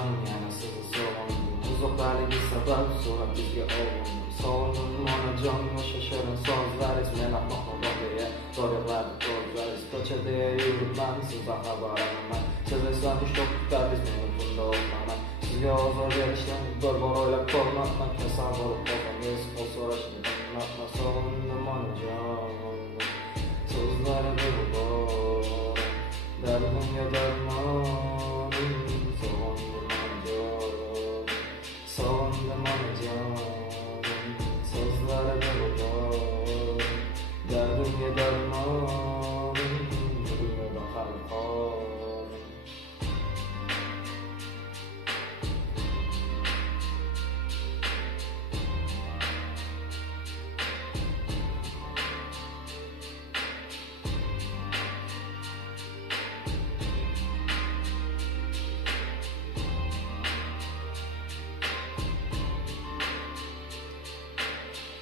onajon yana sizni sog'indim, uzoqdaligi sabab so'rab bizga ovundim. Sog'indim onajon o'sha shirin so'zlaringiz, meni mahmudon deya dor yig'ladi ko'zlaringiz. Ko'chada yuribman, sizdan xabarim. Siz esa mushtoq tutardingiz meni bunda olmaman. Sizga ozor berishdan bir bor o'ylab ko'rmabman. Kasal bo'lib qolsangiz qo'l so'rashni bilmabman. Sog'indim onajon, so'zlarida bor dardimga darmon. Sog'indim onajon, so'zlarida bor dardimga darmon. Dunyoda hali qor.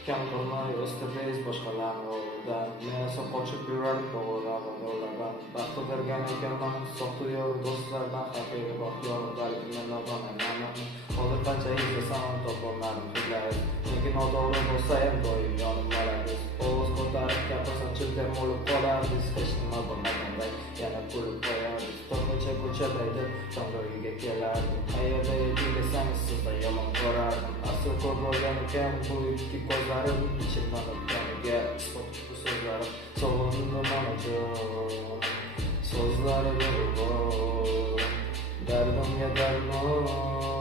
Kam qilmay o'stirdingiz boshqalarni o'g'lidan, men esa qochib yurardim o'g'illardan yo'llardan. Baxt qidirgan ekanman soxtayor do'stlardan, haqiqiy baxtiyor balki men nodon emanman. Hozir qancha izlasam topolmadim hidlaringiz, chunki noto'g'ri bo'lsa ham doim yonim bo'lardingiz. Ovoz ko'tarib gapirsam childim bo'lib qolardingiz, hech nima bo'lmaganday yana kulib qo'yardingiz. To'rtinchi ko'chadaydi tong'oyiga kelardim, qayerda eding desangiz sizdan yomon ko'rardim. Asl ko'p bo'lgan ekan bu ikki ko'zlarim, ichimdan o'tganiga isbot bu so'zlarim. Sog'indim onajon, so'zlarida bor dardimga darmon.